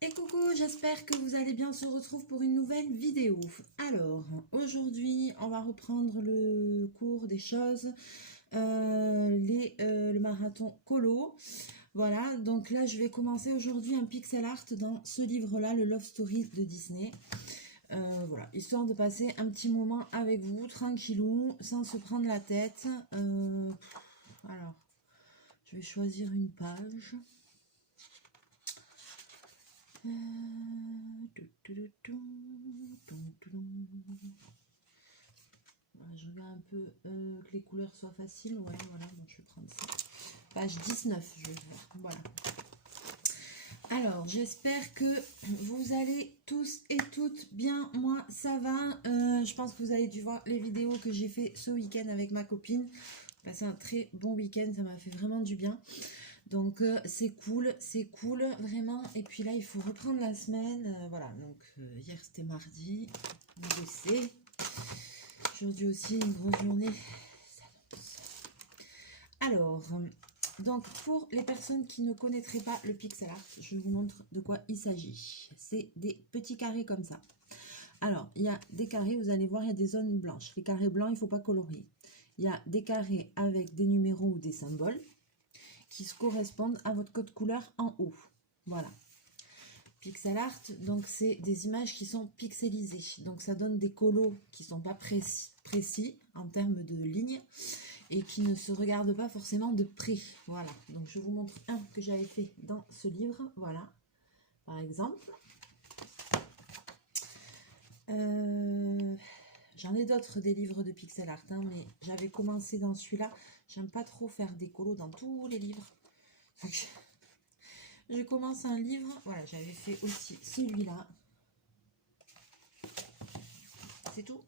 Et coucou, j'espère que vous allez bien. On se retrouve pour une nouvelle vidéo. Alors, aujourd'hui, on va reprendre le cours des choses, le marathon colo. Voilà, donc là, je vais commencer aujourd'hui un pixel art dans ce livre-là, le Love Story de Disney. Voilà, histoire de passer un petit moment avec vous, tranquillou, sans se prendre la tête. Alors, je vais choisir une page. Je regarde un peu que les couleurs soient faciles. Ouais, voilà, bon, je vais prendre ça. Page 19, je vais faire. Voilà. Alors, j'espère que vous allez tous et toutes bien. Moi, ça va. Je pense que vous avez dû voir les vidéos que j'ai fait ce week-end avec ma copine. Passé un très bon week-end, ça m'a fait vraiment du bien. Donc c'est cool, vraiment. Et puis là, il faut reprendre la semaine. Voilà, donc hier c'était mardi, on bossait. Aujourd'hui aussi, une grosse journée. Alors, donc pour les personnes qui ne connaîtraient pas le pixel art, je vous montre de quoi il s'agit. C'est des petits carrés comme ça. Alors, il y a des carrés, vous allez voir, il y a des zones blanches. Les carrés blancs, il ne faut pas colorier. Il y a des carrés avec des numéros ou des symboles qui se correspondent à votre code couleur en haut. Voilà. Pixel art, donc c'est des images qui sont pixelisées. Donc ça donne des colos qui ne sont pas précis en termes de lignes et qui ne se regardent pas forcément de près. Voilà. Donc je vous montre un que j'avais fait dans ce livre. Voilà. Par exemple. J'en ai d'autres des livres de pixel art, hein, mais j'avais commencé dans celui-là. J'aime pas trop faire des colos dans tous les livres. Je commence un livre. Voilà, j'avais fait aussi celui-là. C'est tout.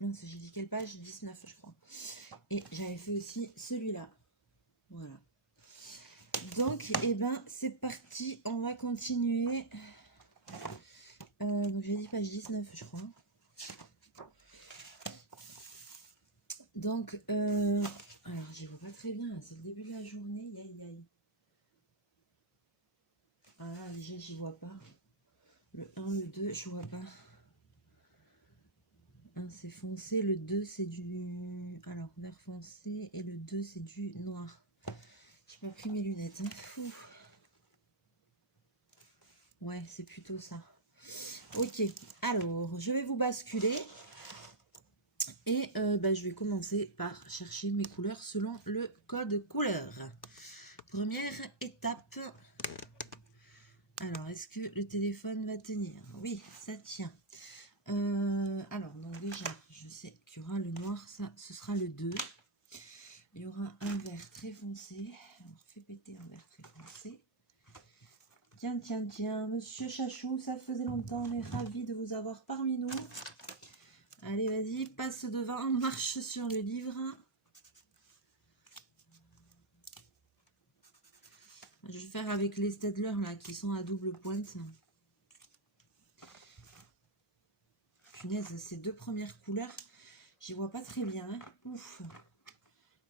Mince, j'ai dit quelle page? 19, je crois. Et j'avais fait aussi celui-là. Voilà. Donc, eh ben, c'est parti. On va continuer. Donc, j'ai dit page 19, je crois. Donc, alors, j'y vois pas très bien. C'est le début de la journée. Yaï. Ah, déjà, j'y vois pas. Le 1, le 2, je vois pas. 1, c'est foncé. Le 2, c'est du... Alors, vert foncé. Et le 2, c'est du noir. J'ai pas pris mes lunettes. Hein. Ouais, c'est plutôt ça. Ok, alors, je vais vous basculer. Et je vais commencer par chercher mes couleurs selon le code couleur. Première étape. Alors, est-ce que le téléphone va tenir? Oui, ça tient. Alors, donc déjà, je sais qu'il y aura le noir, ça, ce sera le 2. Il y aura un vert très foncé. Alors, fais péter un vert très foncé. Tiens, monsieur Chachou, ça faisait longtemps, on est ravis de vous avoir parmi nous. Allez, vas-y, passe devant, marche sur le livre. Je vais faire avec les Staedtler là qui sont à double pointe. Punaise, ces deux premières couleurs, j'y vois pas très bien. Hein. Ouf.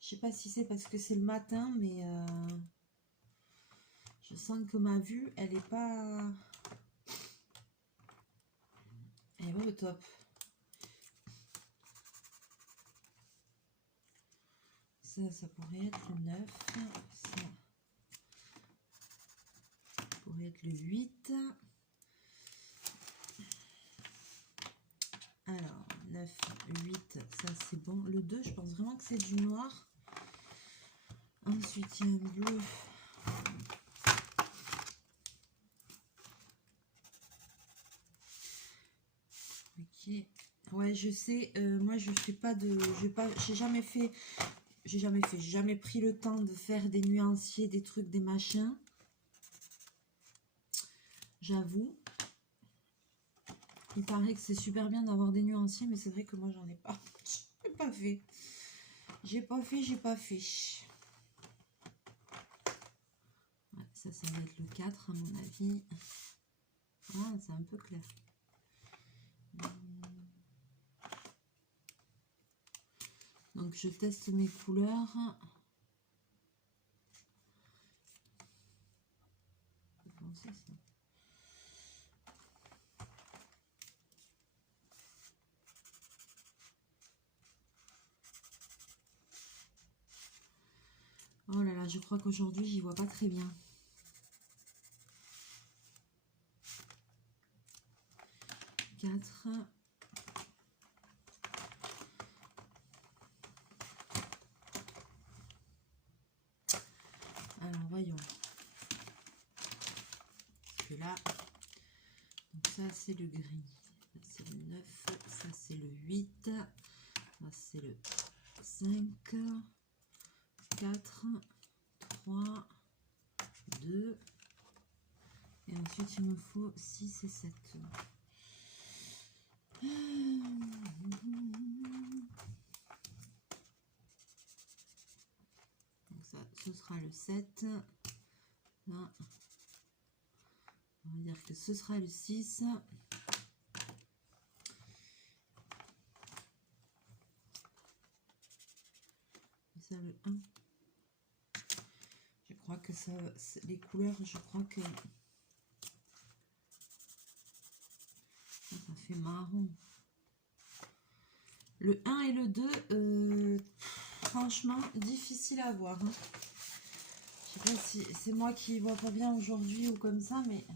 Je sais pas si c'est parce que c'est le matin, mais je sens que ma vue, elle est pas... Elle est pas au top. Ça pourrait être le 9. Ça pourrait être le 8. Alors, 9, 8, ça c'est bon. Le 2, je pense vraiment que c'est du noir. Ensuite, il y a un bleu. Ok. Ouais, je sais. Moi, je fais pas de... J'ai jamais pris le temps de faire des nuanciers, des trucs, des machins. J'avoue. Il paraît que c'est super bien d'avoir des nuanciers, mais c'est vrai que moi, j'en ai pas. J'ai pas fait. J'ai pas fait. Ouais, ça va être le 4 à mon avis. Ah, c'est un peu clair. Donc, je teste mes couleurs. C'est foncé, ça. je crois qu'aujourd'hui, j'y vois pas très bien. Quatre. Alors, voyons. Parce que là, donc ça, c'est le gris. Ça, c'est le 9. Ça, c'est le 8. Ça, c'est le 5. 4. 3. 2. Et ensuite, il me faut 6 et 7. Donc ça, ce sera le 7. Là, on va dire que ce sera le 6. Et ça, le 1. Je crois que ça, les couleurs, je crois que ça fait marron. Le 1 et le 2, franchement, difficile à voir. Hein. Je sais pas si c'est moi qui vois pas bien aujourd'hui ou comme ça, mais...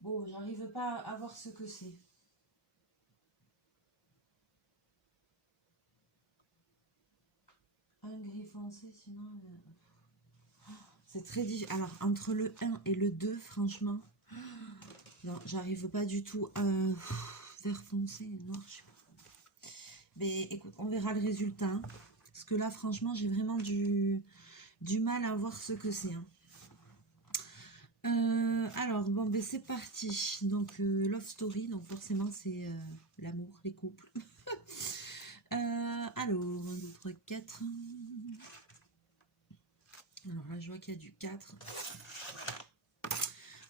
Bon, j'arrive pas à voir ce que c'est. Un gris foncé, sinon... C'est très difficile. Alors, entre le 1 et le 2, franchement... Non, j'arrive pas du tout à... Vert foncé, noir, je sais pas. Mais écoute, on verra le résultat. Hein. Parce que là, franchement, j'ai vraiment du mal à voir ce que c'est. Hein. Alors, bon, ben c'est parti. Donc, Love Story, donc forcément, c'est l'amour, les couples. Alors, 1, 2, 3, 4. Alors là, je vois qu'il y a du 4.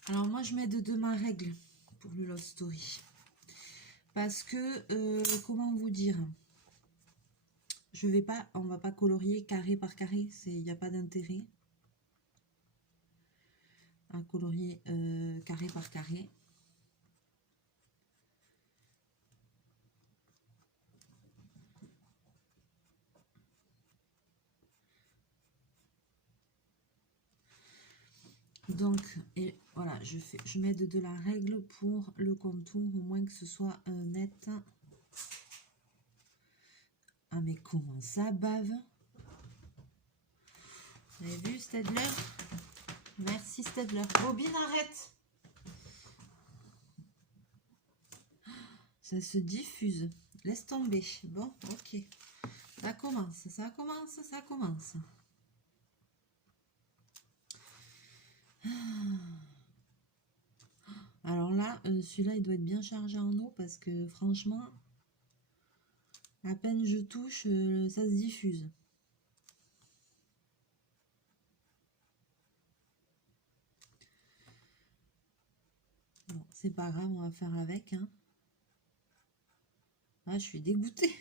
Alors, moi, je mets de ma règle pour le Love Story. Parce que, comment vous dire, on va pas colorier carré par carré, il n'y a pas d'intérêt à colorier carré par carré. Donc, et voilà, je mets de la règle pour le contour, au moins que ce soit net. Ah, mais comment ça bave? Vous avez vu, Stedler? Merci, Stedler. Bobine, arrête! Ça se diffuse. Laisse tomber. Bon, ok. Ça commence, ça commence, ça commence. Alors là, celui-là, il doit être bien chargé en eau parce que franchement, à peine je touche, ça se diffuse. Bon, c'est pas grave, on va faire avec. Hein. Ah, je suis dégoûtée.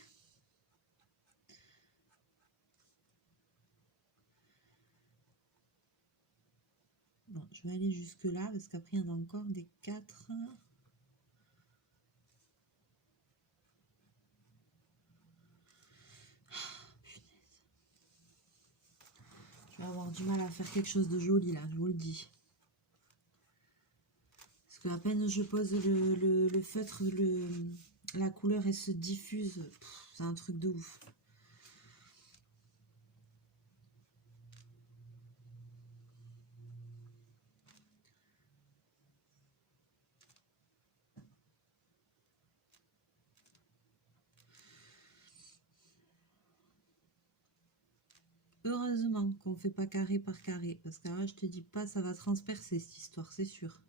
Bon, je vais aller jusque là parce qu'après, il y en a encore des 4. Je vais avoir du mal à faire quelque chose de joli là, je vous le dis. Parce qu'à peine je pose le feutre, la couleur elle se diffuse. C'est un truc de ouf. Heureusement qu'on ne fait pas carré par carré. Parce que là, je te dis pas, ça va transpercer cette histoire, c'est sûr.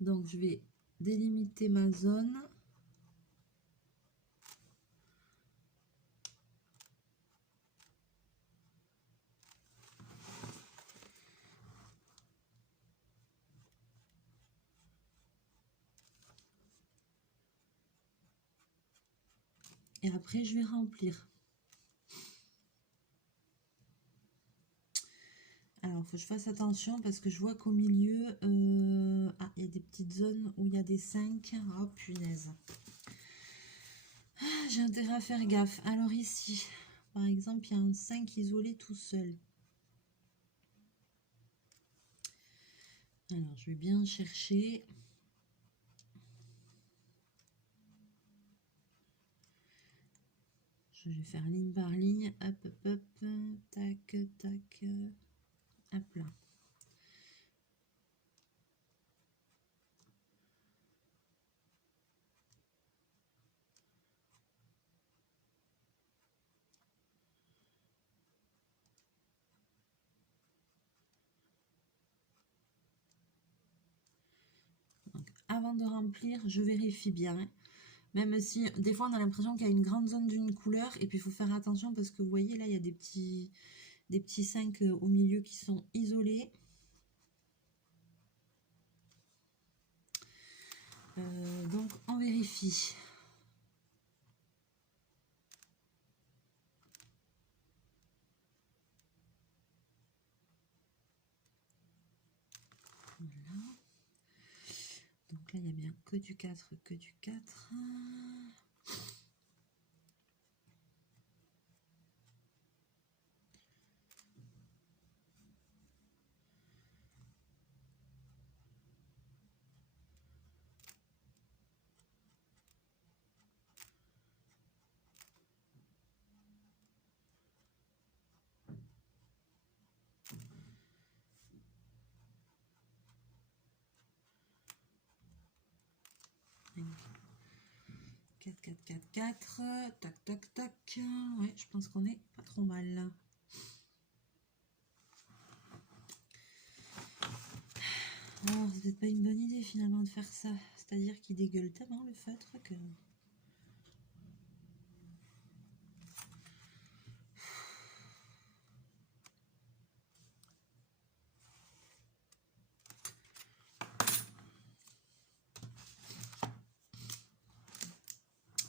Donc, je vais délimiter ma zone. Et après, je vais remplir. Alors, il faut que je fasse attention parce que je vois qu'au milieu, ah, il y a des petites zones où il y a des 5. Oh, punaise. Ah, j'ai intérêt à faire gaffe. Alors ici, par exemple, il y a un 5 isolé tout seul. Alors, je vais bien chercher. Je vais faire ligne par ligne. Hop, hop, hop. Tac, tac. Hop là. Donc, avant de remplir, je vérifie bien. Même si, des fois, on a l'impression qu'il y a une grande zone d'une couleur. Et puis, il faut faire attention parce que vous voyez, là, il y a des petits 5 au milieu qui sont isolés. Donc, on vérifie. Voilà. Donc là, il n'y a bien que du 4, que du 4. Quatre, 4, 4, 4. Tac, tac, tac. Ouais, je pense qu'on est pas trop mal. Alors, c'est peut-être pas une bonne idée finalement de faire ça. C'est-à-dire qu'il dégueule tellement le feutre que...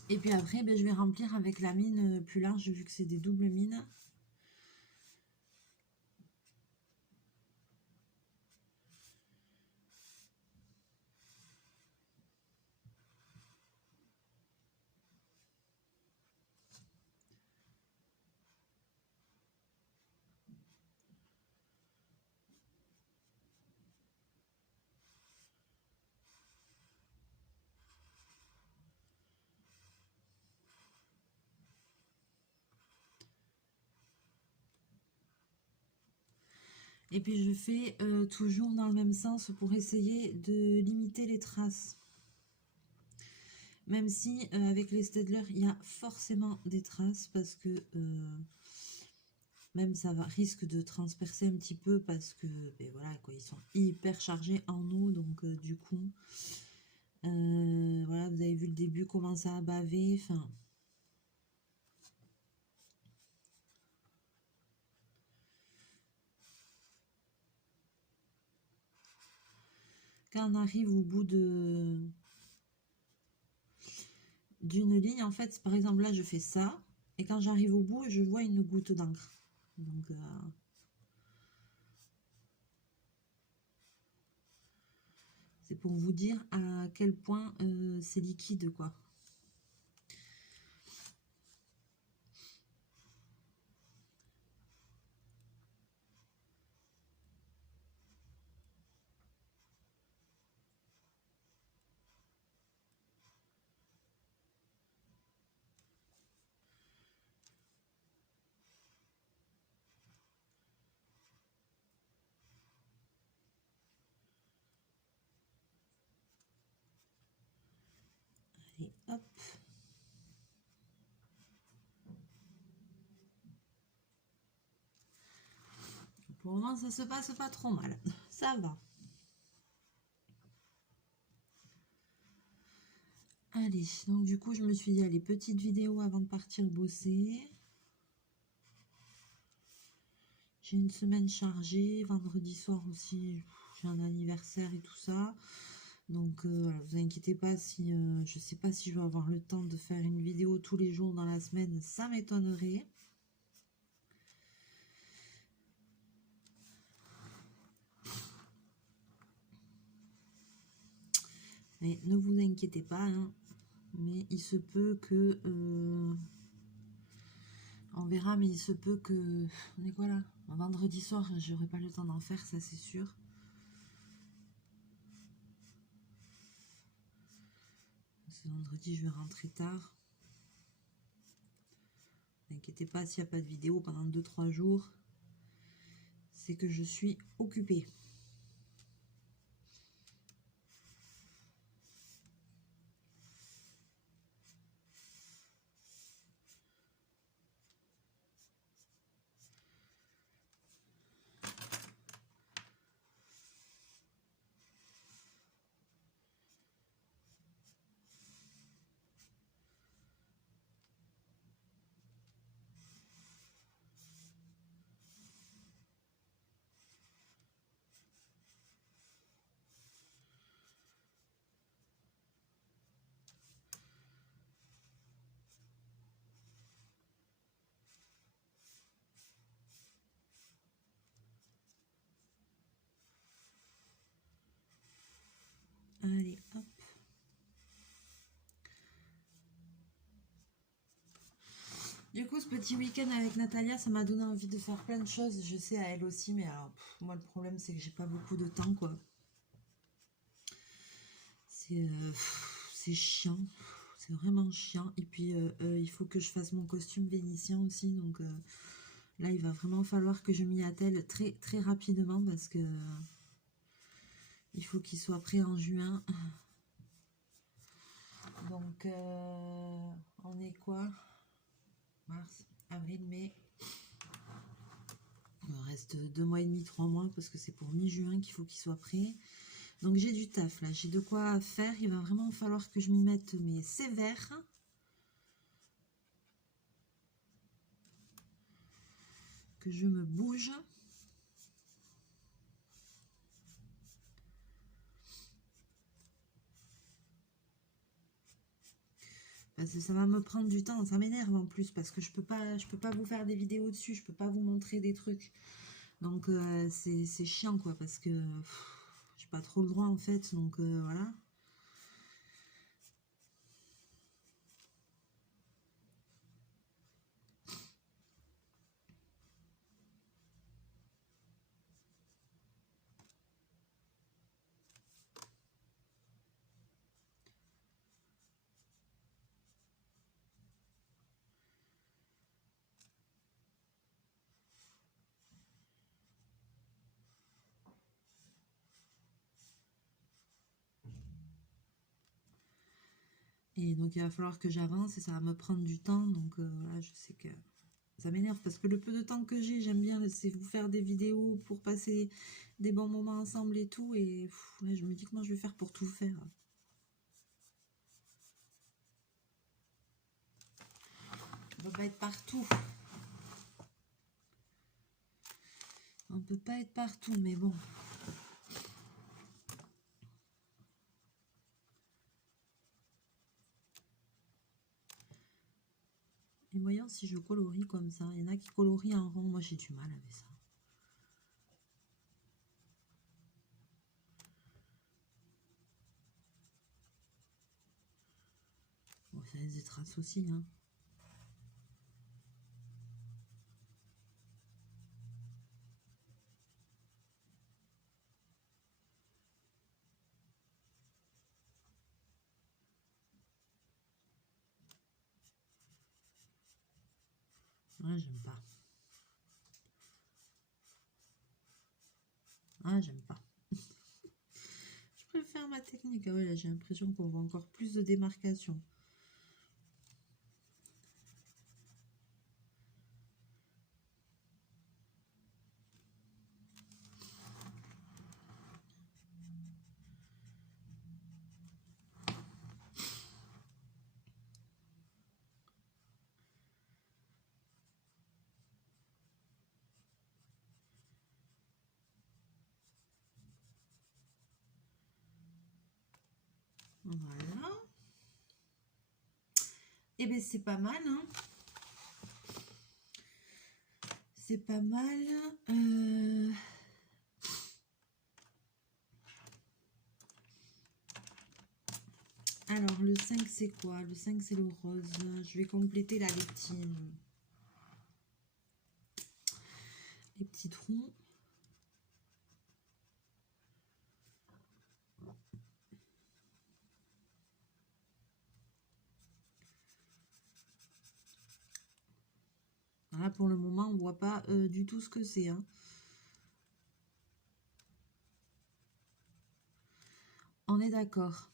Et puis après, ben, je vais remplir avec la mine plus large vu que c'est des doubles mines. Et puis je fais toujours dans le même sens pour essayer de limiter les traces. Même si avec les Staedtler, il y a forcément des traces parce que même ça risque de transpercer un petit peu parce que ben voilà, quoi, ils sont hyper chargés en eau. Donc du coup, voilà, vous avez vu le début commencer à baver. Enfin, quand on arrive au bout d'une ligne, en fait, par exemple là je fais ça, et quand j'arrive au bout, je vois une goutte d'encre. Donc c'est pour vous dire à quel point c'est liquide, quoi. Allez, hop. Pour le moment, ça se passe pas trop mal. Ça va. Allez, donc du coup, je me suis dit, allez, petite vidéo avant de partir bosser. J'ai une semaine chargée. Vendredi soir aussi, j'ai un anniversaire et tout ça. Donc voilà, vous inquiétez pas si je sais pas si je vais avoir le temps de faire une vidéo tous les jours dans la semaine, ça m'étonnerait. Mais ne vous inquiétez pas, hein, mais il se peut que on verra, mais il se peut que on est quoi là, un vendredi soir, j'aurai pas le temps d'en faire, ça c'est sûr. Ce vendredi, je vais rentrer tard. N'inquiétez pas s'il n'y a pas de vidéo pendant 2-3 jours. C'est que je suis occupée. Allez, hop. Du coup, ce petit week-end avec Natalia, ça m'a donné envie de faire plein de choses. Je sais, à elle aussi, mais alors, moi, le problème, c'est que j'ai pas beaucoup de temps, quoi. C'est chiant. C'est vraiment chiant. Et puis, il faut que je fasse mon costume vénitien aussi. Donc, là, il va vraiment falloir que je m'y attelle très, très rapidement parce que il faut qu'il soit prêt en juin. Donc, on est quoi? Mars, avril, mai. Il me reste 2 mois et demi, 3 mois parce que c'est pour mi-juin qu'il faut qu'il soit prêt. Donc j'ai du taf là, j'ai de quoi faire. Il va vraiment falloir que je m'y mette, mais sévère. Que je me bouge. Parce que ça va me prendre du temps, ça m'énerve en plus parce que je peux pas vous faire des vidéos dessus, je peux pas vous montrer des trucs. Donc c'est chiant quoi parce que j'ai pas trop le droit en fait, donc voilà. Et donc il va falloir que j'avance et ça va me prendre du temps, donc voilà, je sais que ça m'énerve parce que le peu de temps que j'ai, j'aime bien c'est vous faire des vidéos pour passer des bons moments ensemble et tout. Et là, je me dis comment je vais faire pour tout faire. On peut pas être partout. On peut pas être partout, mais bon. Et voyons si je colorie comme ça. Il y en a qui colorient en rond. Moi, j'ai du mal avec ça. Bon, ça laisse des traces aussi, hein. Ouais, j'aime pas. Ah, j'aime pas. Je préfère ma technique. Ah ouais, là, j'ai l'impression qu'on voit encore plus de démarcation. Voilà. Et bien c'est pas mal, hein. C'est pas mal. Alors le 5 c'est quoi? Le 5 c'est le rose. Je vais compléter là les petits troncs. Là pour le moment on voit pas du tout ce que c'est, hein. On est d'accord.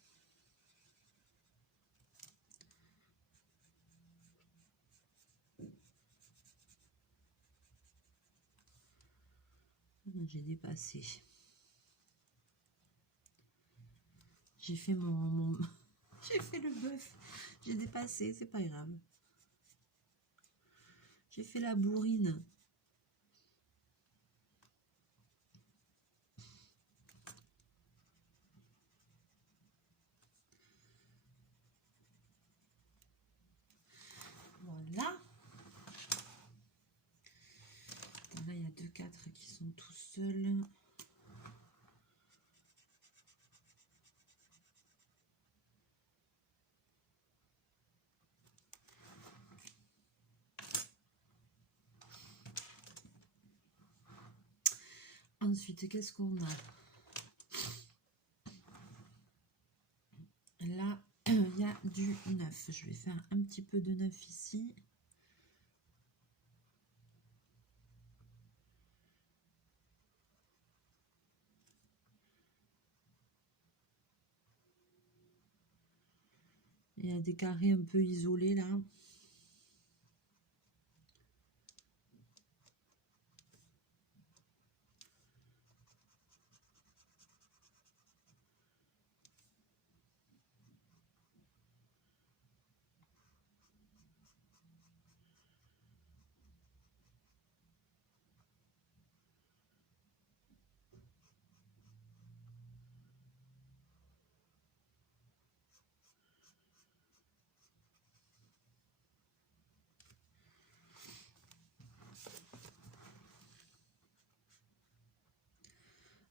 J'ai dépassé. J'ai fait j'ai fait le bœuf. J'ai dépassé, c'est pas grave. J'ai fait la bourrine. Voilà. Là, il y a 2 4 qui sont tout seuls. Ensuite, qu'est-ce qu'on a? Là, il y a du 9. Je vais faire un petit peu de 9 ici. Il y a des carrés un peu isolés là.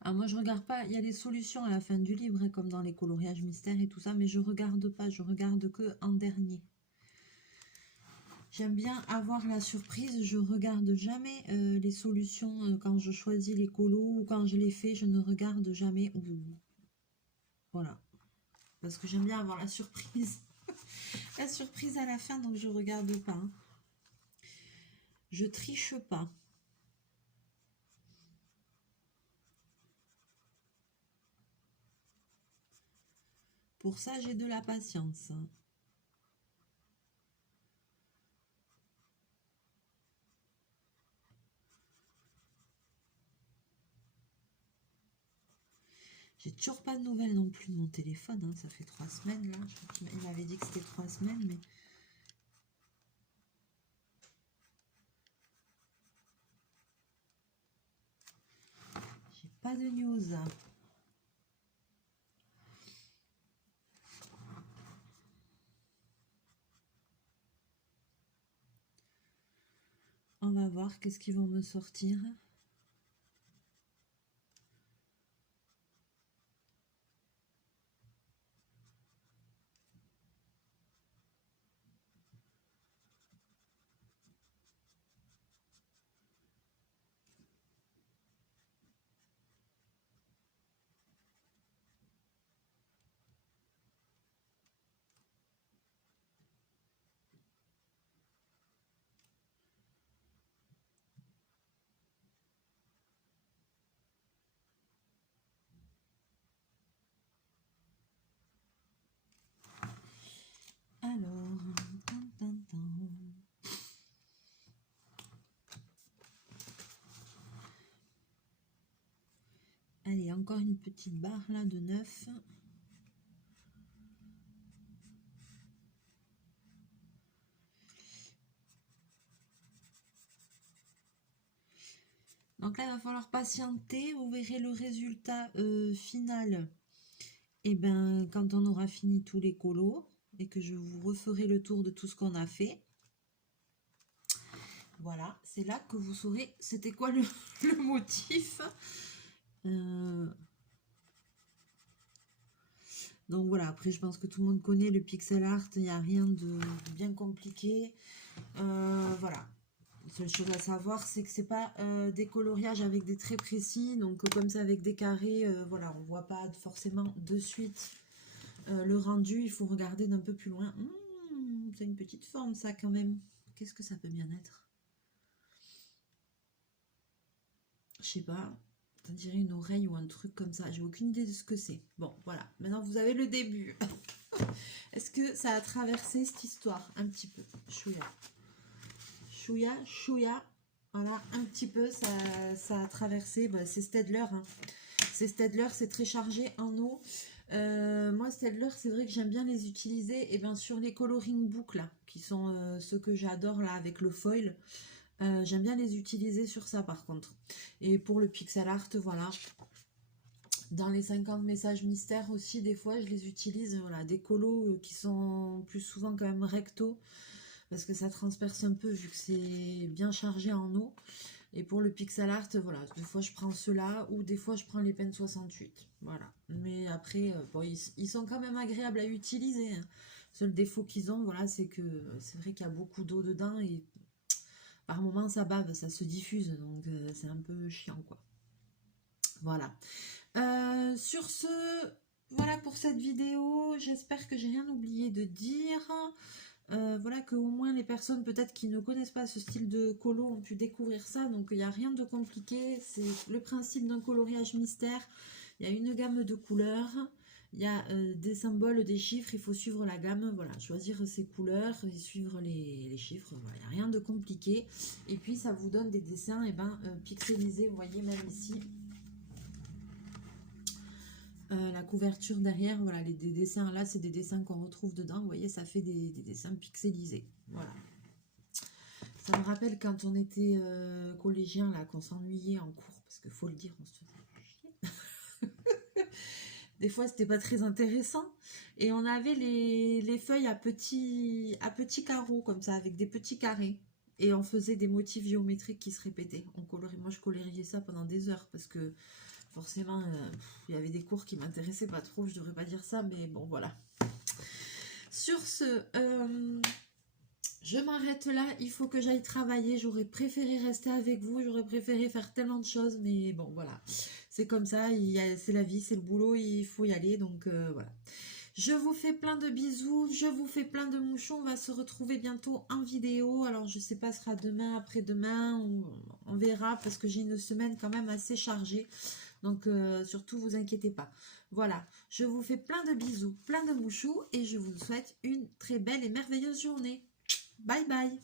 Alors moi je regarde pas, il y a des solutions à la fin du livre, hein, comme dans les coloriages mystères et tout ça, mais je regarde pas, je regarde que en dernier. J'aime bien avoir la surprise, je regarde jamais les solutions quand je choisis les colos ou quand je les fais, je ne regarde jamais. Voilà, parce que j'aime bien avoir la surprise. La surprise à la fin, donc je regarde pas, hein. Je triche pas. Pour ça, j'ai de la patience. J'ai toujours pas de nouvelles non plus de mon téléphone, hein. Ça fait 3 semaines là. Il m'avait dit que c'était 3 semaines, mais j'ai pas de news. On va voir qu'est-ce qu'ils vont me sortir. Alors, allez, encore une petite barre là de 9. Donc là, il va falloir patienter. Vous verrez le résultat final et ben quand on aura fini tous les colos et que je vous referai le tour de tout ce qu'on a fait, voilà, c'est là que vous saurez c'était quoi le, le motif. Donc voilà, après je pense que tout le monde connaît le pixel art, il n'y a rien de bien compliqué. Voilà, la seule chose à savoir, c'est que c'est pas des coloriages avec des traits précis, donc comme ça avec des carrés, voilà, on voit pas forcément de suite le rendu, il faut regarder d'un peu plus loin. C'est une petite forme ça quand même. Qu'est-ce que ça peut bien être? Je sais pas, on dirait une oreille ou un truc comme ça, j'ai aucune idée de ce que c'est. Bon, voilà, maintenant vous avez le début. Est-ce que ça a traversé cette histoire un petit peu? Chouïa. Chouïa, chouïa. Voilà, un petit peu, ça a traversé. Bah, c'est Staedtler. Hein. C'est Staedtler, c'est très chargé en eau. Moi, Staedtler, c'est vrai que j'aime bien les utiliser. Et bien sur les coloring books, là, qui sont ceux que j'adore, là, avec le foil. J'aime bien les utiliser sur ça, par contre. Et pour le pixel art, voilà. Dans les 50 messages mystères aussi, des fois, je les utilise. Voilà, des colos qui sont plus souvent quand même recto. Parce que ça transperce un peu vu que c'est bien chargé en eau. Et pour le pixel art, voilà, des fois je prends ceux-là ou des fois je prends les Pen 68. Voilà. Mais après, bon, ils sont quand même agréables à utiliser. Hein. Le seul défaut qu'ils ont, voilà, c'est que c'est vrai qu'il y a beaucoup d'eau dedans et par moments ça bave, ça se diffuse. Donc c'est un peu chiant, quoi. Voilà. Sur ce, voilà pour cette vidéo. J'espère que j'ai rien oublié de dire. Voilà que au moins les personnes peut-être qui ne connaissent pas ce style de colo ont pu découvrir ça, donc il n'y a rien de compliqué, c'est le principe d'un coloriage mystère. Il y a une gamme de couleurs, il y a des symboles, des chiffres, il faut suivre la gamme, voilà, choisir ses couleurs et suivre les chiffres, voilà, il n'y a rien de compliqué. Et puis ça vous donne des dessins pixelisés, vous voyez même ici. La couverture derrière, voilà, des dessins là, c'est des dessins qu'on retrouve dedans. Vous voyez, ça fait des dessins pixelisés. Voilà. Ça me rappelle quand on était collégien, là, qu'on s'ennuyait en cours, parce qu'il faut le dire, on se faisait chier. Des fois, c'était pas très intéressant. Et on avait les feuilles à petits carreaux, comme ça, avec des petits carrés. Et on faisait des motifs géométriques qui se répétaient. Moi, je coloriais ça pendant des heures, parce que forcément, il y avait des cours qui m'intéressaient pas trop, je devrais pas dire ça, mais bon, voilà. Sur ce, je m'arrête là, il faut que j'aille travailler, j'aurais préféré rester avec vous, j'aurais préféré faire tellement de choses, mais bon, voilà. C'est comme ça, c'est la vie, c'est le boulot, il faut y aller, donc voilà. Je vous fais plein de bisous, je vous fais plein de mouchons, on va se retrouver bientôt en vidéo. Alors je sais pas, ce sera demain, après-demain, on verra parce que j'ai une semaine quand même assez chargée. Donc surtout, vous inquiétez pas. Voilà, je vous fais plein de bisous, plein de mouchous et je vous souhaite une très belle et merveilleuse journée. Bye bye.